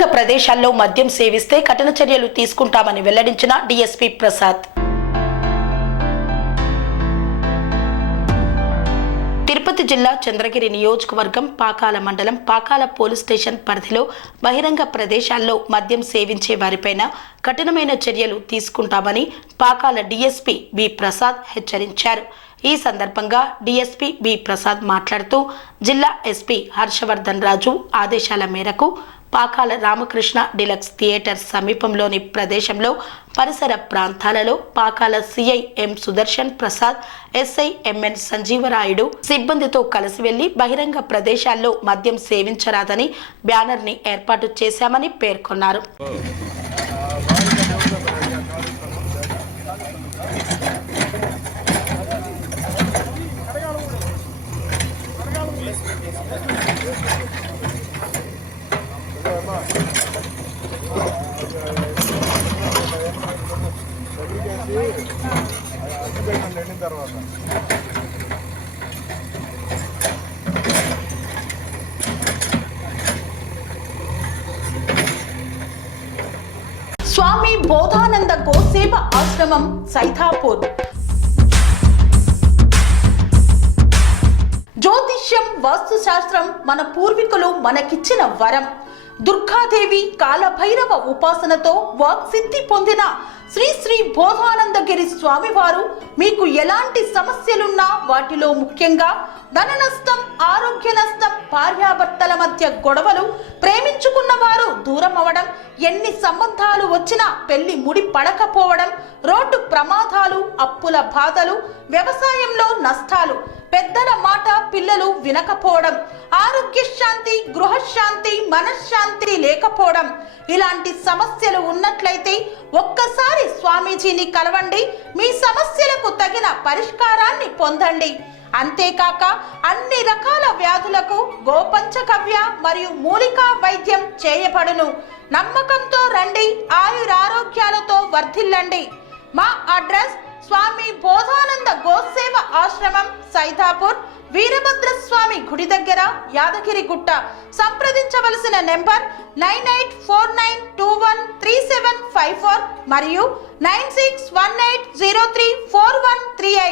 బహిరంగ ప్రదేశాల్లో మద్యం సేవిస్తే కఠిన చర్యలు తీసుకుంటామని వెల్లడించిన డీఎస్పీ ప్రసాద్. తిరుపతి జిల్లా చంద్రగిరి నియోజకవర్గం పాకాల మండలం పాకాల పోలీస్ స్టేషన్ పరిధిలో బహిరంగ ప్రదేశాల్లో మద్యం సేవించే వారిపైన కఠినమైన చర్యలు తీసుకుంటామని పాకాల డీఎస్పీ బి ప్రసాద్ హెచ్చరించారు. ఈ సందర్భంగా డీఎస్పీ బి ప్రసాద్ మాట్లాడుతూ జిల్లా ఎస్పీ హర్షవర్ధన్ రాజు ఆదేశాల మేరకు పాకాల రామకృష్ణ డిలక్స్ థియేటర్ సమీపంలోని ప్రదేశంలో పరిసర ప్రాంతాలలో Pakala CI M Sudarshan Prasad, SI MN Sanjeevarayudu సిబ్బందితో కలిసి వెళ్లి బహిరంగ ప్రదేశాల్లో మద్యం సేవించరాదని బ్యానర్ని ఏర్పాటు చేశామని పేర్కొన్నారు. స్వామి బోధానంద గోసేవ ఆశ్రమం సైథాపూర్. జ్యోతిష్యం, వాస్తుశాస్త్రం మన పూర్వీకులు మనకిచ్చిన వరం. దుర్గాదేవి, కాలభైరవ ఉపాసనతో వాక్సిద్ధి పొందిన శ్రీ శ్రీ బోధానందగిరి స్వామివారు మీకు ఎలాంటి సమస్యలున్నా, వాటిలో ముఖ్యంగా ధన నష్టం, ఆరోగ్య నష్టం, భార్యాభర్తల మధ్య గొడవలు, ప్రేమించుకున్న వారు దూరం అవడం, ఎన్ని సంబంధాలు వచ్చినా పెళ్లి ముడి పడకపోవడం, రోడ్డు ప్రమాదాలు, అప్పుల బాధలు, వ్యవసాయంలో నష్టాలు, పెద్దల మాట పిల్లలు వినకపోవడం, ఆరోగ్య శాంతి, గృహశాంతి, మనశ్శాంతి లేకపోవడం, ఇలాంటి సమస్యలు ఉన్నట్లయితే ఒక్కసారి స్వామీజీని కలవండి. మీ సమస్యలకు తగిన పరిష్కారాన్ని పొందండి. అంతేకాక అన్ని రకాల వ్యాధులకు గోపంచకవ్య మరియు మూలికా వైద్యం చేయబడును. నమ్మకంతో రండి, ఆయురారోగ్యాలతో వర్ధిల్లండి. మా అడ్రస్ స్వామి బోధానంద గోసేవ ఆశ్రమం సైథాపూర్, వీరభద్రస్వామి గుడి దగ్గర, యాదగిరిగుట్ట. సంప్రదించవలసిన నెంబర్ 9849213754 మరియు 9618034138.